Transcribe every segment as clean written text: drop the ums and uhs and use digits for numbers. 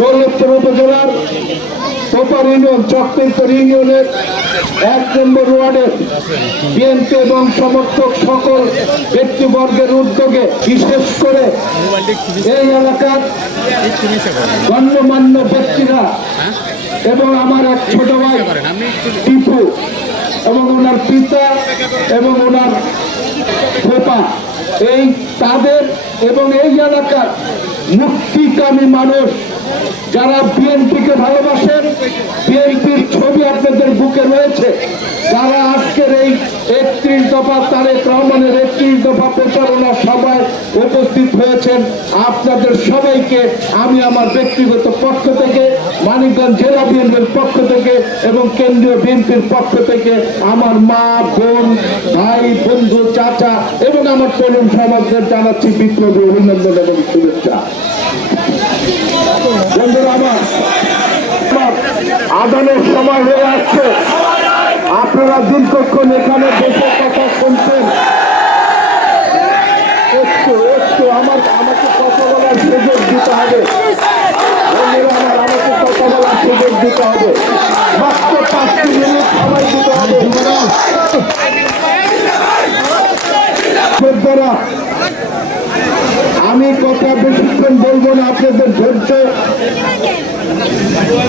দৌলতপুর উপজেলার proper union চক্রিন্তর ইউনিয়নের 1 নম্বর ওয়ার্ডের বিএনপি এবং সমর্থক সকল ব্যক্তিবর্গের উদ্যোগে বিশেষ করে এই এলাকার গণ্যমান্য ব্যক্তিরা এবং আমার এক ছোট ভাই টিপু এবং ওনার পিতা এবং ওনার খোপা এই তাদের এবং এই এলাকার মুক্তিকামী মানুষ যারা বিএনপিকে ভালোবাসেন, বিএনপির ছবি আপনাদের বুকে রয়েছে, যারা আজকের এই 31 দফা তারেক রহমানের 31 দফা প্রচারণা সভায় উপস্থিত হয়েছেন, আপনাদের সবাইকে আমি আমার ব্যক্তিগত পক্ষ থেকে, মানিকগঞ্জ জেলা বিএনপির পক্ষ থেকে এবং কেন্দ্রীয় বিএনপির পক্ষ থেকে আমার মা, বোন, ভাই, বন্ধু, চাচা এবং আমার তরুণ সমাজদের জানাচ্ছি বিপ্লবী অভিনন্দন এবং শুভেচ্ছা। বন্ধুরা আমার আদানের সময় হয়ে আসছে, আপনারা দীর্ঘক্ষণ এখানে বসে কথা শুনছেন, একটু আমাকে কথা বলার সুযোগ দিতে হবে। বন্ধুরা আমার আমাকে কথা বলার সুযোগ দিতে হবে, মাত্র 5 মিনিট সময় দিতে হবে। আমি কথা বেশিক্ষণ বলবো না, আপনাদের ধৈর্য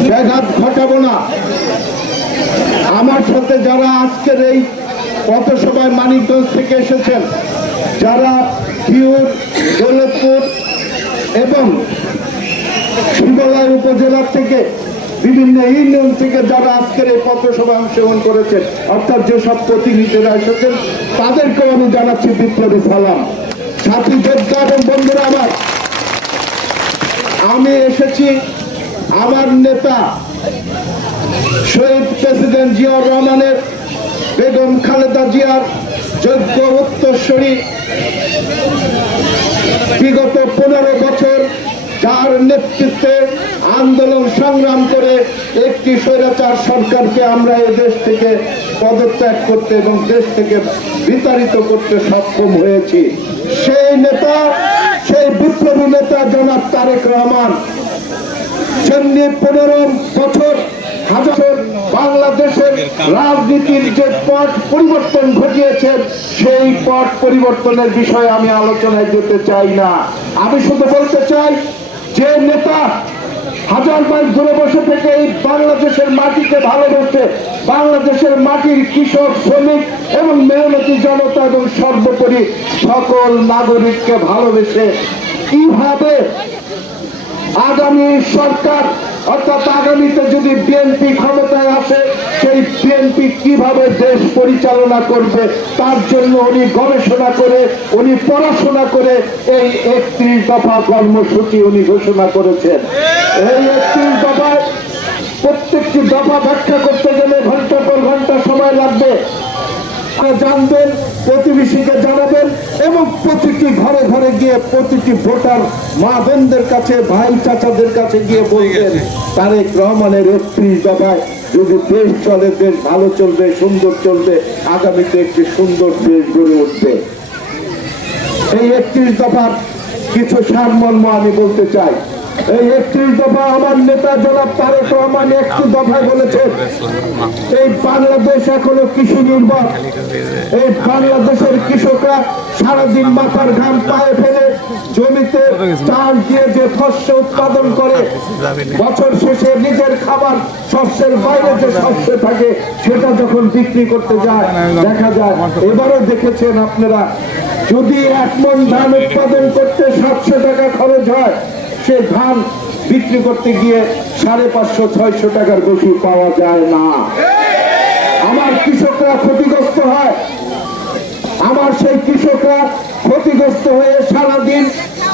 ব্যাঘাত ঘটাবো না। আমার সাথে যারা আজকের এই পথসভায় মানিকগঞ্জ থেকে এসেছেন, যারা ভিউর, দৌলতপুর এবং শিবলাই উপজেলা থেকে বিভিন্ন ইউনিয়ন থেকে যারা আজকের এই পথসভায় অংশগ্রহণ করেছেন, অর্থাৎ যেসব প্রতিনিধিরা এসেছেন, তাদেরকেও আমি জানাচ্ছি বিপ্লবী সালাম। সাথী যোদ্ধা এবং বন্ধুরা আমার, আমি এসেছি আমার নেতা শহীদ প্রেসিডেন্ট জিয়াউর রহমানের বেগম খালেদা জিয়ার যোগ্য উত্তরসূরি, বিগত 15 বছর যার নেতৃত্বে আন্দোলন সংগ্রাম করে একটি স্বৈরাচার সরকারকে আমরা এই দেশ থেকে পদত্যাগ করতে এবং দেশ থেকে বিতাড়িত করতে সক্ষম হয়েছি। সেই নেতা, সেই বিপ্লবী নেতা জনাব তারেক রহমান 15 বছর বাংলাদেশের রাজনীতির যে পথ পরিবর্তন ঘটিয়েছেন, সেই পথ পরিবর্তনের বিষয়ে আমি আলোচনায় যেতে চাই না। আমি শুধু বলতে চাই, যে নেতা 1000 মাইল দূরে বসে থেকে এই বাংলাদেশের মাটিকে ভালোবেসে, বাংলাদেশের মাটির কৃষক, শ্রমিক এবং মেহনতি জনতা এবং সর্বোপরি সকল নাগরিককে ভালোবেসে কিভাবে আগামী সরকার, অর্থাৎ আগামীতে যদি বিএনপি ক্ষমতায় আসে, সেই বিএনপি কিভাবে দেশ পরিচালনা করবে তার জন্য উনি গবেষণা করে, উনি পড়াশোনা করে এই 31 দফা কর্মসূচি উনি ঘোষণা করেছেন। এই 31 দফায় প্রত্যেকটি দফা ব্যাখ্যা করতে গেলে ঘন্টা পর ঘন্টা সময় লাগবে। জানবেন, প্রতিবেশীকে জানাবেন এবং প্রতিটি ঘরে ঘরে গিয়ে প্রতিটি ভোটার মা বোনদের কাছে, ভাই চাচাদের কাছে গিয়ে বলবেন, তারেক রহমানের 31 দফায় যদি দেশ চলে, দেশ ভালো চলবে, সুন্দর চলবে, আগামীতে একটি সুন্দর দেশ গড়ে উঠবে। এই 31 দফার কিছু সারমর্ম আমি বলতে চাই। এই 31 দফা আমার নেতা জনাব তারেক রহমান একটি দফায় বলেছেন, এই বাংলাদেশ এখনো কৃষি নির্ভর। এই বাংলাদেশের কৃষকরা সারাদিন মাথার ঘাম পায়ে ফেলে জমিতে চাল দিয়ে যে শস্য উৎপাদন করে, বছর শেষে নিজের খাবার শস্যের বাইরে যে শস্য থাকে সেটা যখন বিক্রি করতে যায়, দেখা যায়, এবারও দেখেছেন আপনারা, যদি 1 মণ ধান উৎপাদন করতে 700 টাকা খরচ হয়, সে ধান বিক্রি করতে গিয়ে 550-600 টাকার বেশি পাওয়া যায় না। আমার কৃষকরা ক্ষতিগ্রস্ত হয়, আমার সেই কৃষকরা ক্ষতিগ্রস্ত হয়ে সারাদিন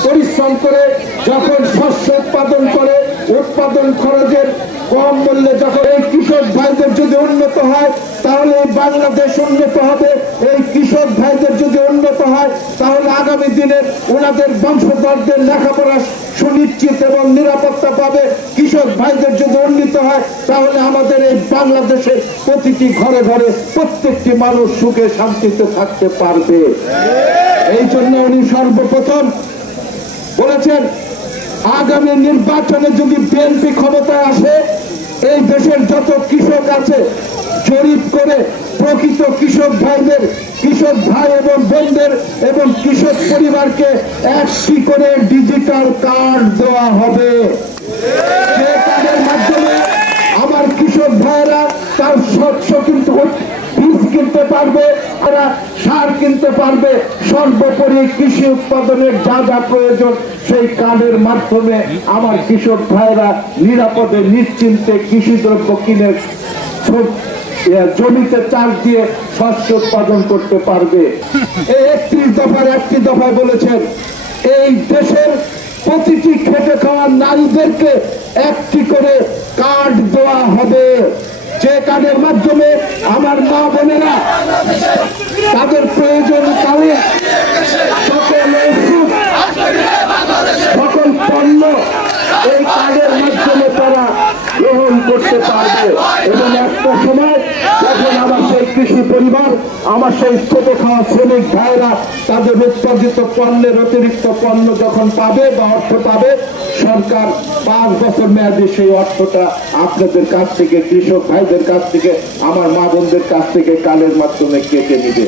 পরিশ্রম করে যখন শস্য উৎপাদন করে, উৎপাদন খরচের কম মূল্যে যখন এই কৃষক ভাইদের যদি উন্নত হয়, তাহলে বাংলাদেশ উন্নত হবে। এই কৃষক ভাইদের যদি উন্নত হয়, তাহলে আগামী দিনের ওনাদের বংশধরদের লেখাপড়া সুনিশ্চিত এবং নিরাপত্তা পাবে। কৃষক ভাইদের যদি উন্নত হয়, তাহলে আমাদের এই বাংলাদেশের প্রতিটি ঘরে ঘরে প্রত্যেকটি মানুষ সুখে শান্তিতে থাকতে পারবে। এই জন্য উনি সর্বপ্রথম বলেছেন আগামী নির্বাচনে যদি বিএনপি ক্ষমতায় আসে, এই দেশের যত কৃষক আছে জরিপ করে প্রকৃত কৃষক ভাই এবং বোনদের এবং কৃষক পরিবারকে একটি করে ডিজিটাল কার্ড দেওয়া হবে। যে কার্ডের মাধ্যমে আমার কৃষক ভাইরা তার শস্য বীজ কিনতে পারবে, তারা সার কিনতে পারবে, সর্বোপরি কৃষি উৎপাদনের যা যা প্রয়োজন সেই কার্ডের মাধ্যমে আমার কৃষক ভাইরা নিরাপদে নিশ্চিন্তে কৃষি দ্রব্য কিনে জমিতে চাষ দিয়ে শস্য উৎপাদন করতে পারবে। এই 31 দফার একটি দফায় বলেছেন এই দেশের প্রতিটি খেটে খাওয়া নারীদেরকে একটি করে কার্ড দেওয়া হবে, যে কার্ডের মাধ্যমে আমার মা বোনেরা তাদের প্রয়োজন কালে সকল পণ্য এই কার্ডের মাধ্যমে তারা গ্রহণ করতে পারবে। এবং একটা সময় যখন আমার সেই কৃষি পরিবার, আমার সেই ছোট খাওয়া শ্রমিক ভাইরা তাদের উৎপাদিত পণ্যের অতিরিক্ত পণ্য যখন পাবে বা অর্থ পাবে, সরকার 5 বছর মেয়াদে সেই অর্থটা আপনাদের কাছ থেকে, কৃষক ভাইদের কাছ থেকে, আমার মা বোনদের কাছ থেকে কার্ডের মাধ্যমে কেটে নিবে।